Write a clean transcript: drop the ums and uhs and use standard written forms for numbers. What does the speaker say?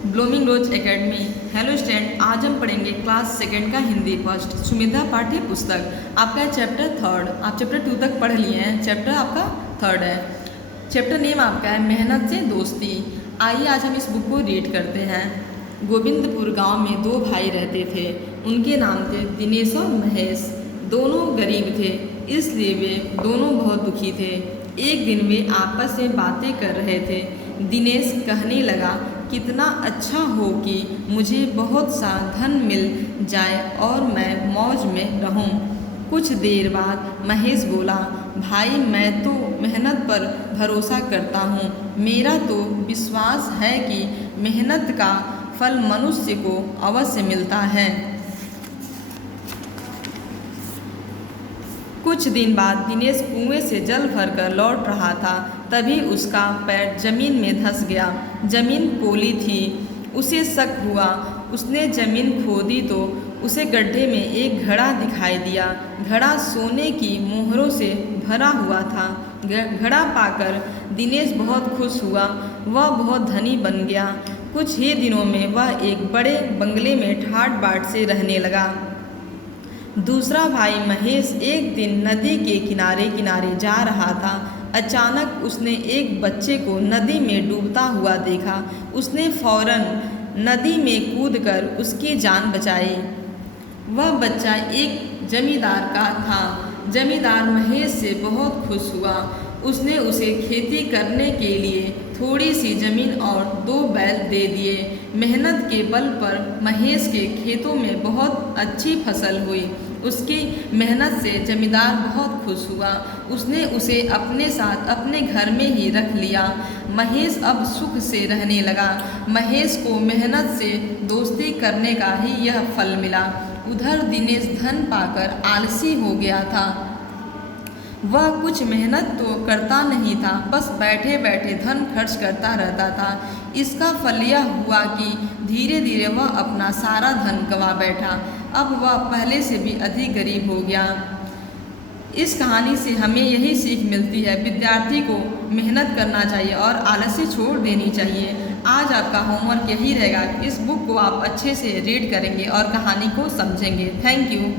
Blooming रोज academy. Hello student, आज हम पढ़ेंगे क्लास सेकेंड का हिंदी फर्स्ट सुमिधा पाठ्य पुस्तक। आपका है चैप्टर थर्ड। आप चैप्टर 2 तक पढ़ लिए हैं, चैप्टर आपका थर्ड है। चैप्टर नेम आपका है मेहनत से दोस्ती। आइए आज हम इस बुक को रीड करते हैं। गोविंदपुर गांव में दो भाई रहते थे। उनके नाम थे दिनेश और महेश। दोनों गरीब थे, इसलिए वे दोनों बहुत दुखी थे। एक दिन वे आपस में बातें कर रहे थे। दिनेश कहने लगा, कितना अच्छा हो कि मुझे बहुत सा धन मिल जाए और मैं मौज में रहूं। कुछ देर बाद महेश बोला, भाई मैं तो मेहनत पर भरोसा करता हूँ। मेरा तो विश्वास है कि मेहनत का फल मनुष्य को अवश्य मिलता है। कुछ दिन बाद दिनेश कुएं से जल भरकर लौट रहा था। तभी उसका पैर जमीन में धंस गया। जमीन पोली थी। उसे शक हुआ। उसने जमीन खोदी तो उसे गड्ढे में एक घड़ा दिखाई दिया। घड़ा सोने की मोहरों से भरा हुआ था। घड़ा पाकर दिनेश बहुत खुश हुआ। वह बहुत धनी बन गया। कुछ ही दिनों में वह एक बड़े बंगले में ठाट बाट से रहने लगा। दूसरा भाई महेश एक दिन नदी के किनारे किनारे जा रहा था। अचानक उसने एक बच्चे को नदी में डूबता हुआ देखा। उसने फौरन नदी में कूदकर उसकी जान बचाई। वह बच्चा एक जमींदार का था। जमींदार महेश से बहुत खुश हुआ। उसने उसे खेती करने के लिए थोड़ी सी जमीन और 2 बैल दे दिए। मेहनत के बल पर महेश के खेतों में बहुत अच्छी फसल हुई। उसकी मेहनत से जमींदार बहुत खुश हुआ। उसने उसे अपने साथ अपने घर में ही रख लिया। महेश अब सुख से रहने लगा। महेश को मेहनत से दोस्ती करने का ही यह फल मिला। उधर दिनेश धन पाकर आलसी हो गया था। वह कुछ मेहनत तो करता नहीं था, बस बैठे बैठे धन खर्च करता रहता था। इसका फल यह हुआ कि धीरे धीरे वह अपना सारा धन गंवा बैठा। अब वह पहले से भी अधिक गरीब हो गया। इस कहानी से हमें यही सीख मिलती है, विद्यार्थी को मेहनत करना चाहिए और आलस्य छोड़ देनी चाहिए। आज आपका होमवर्क यही रहेगा, इस बुक को आप अच्छे से रीड करेंगे और कहानी को समझेंगे। Thank you.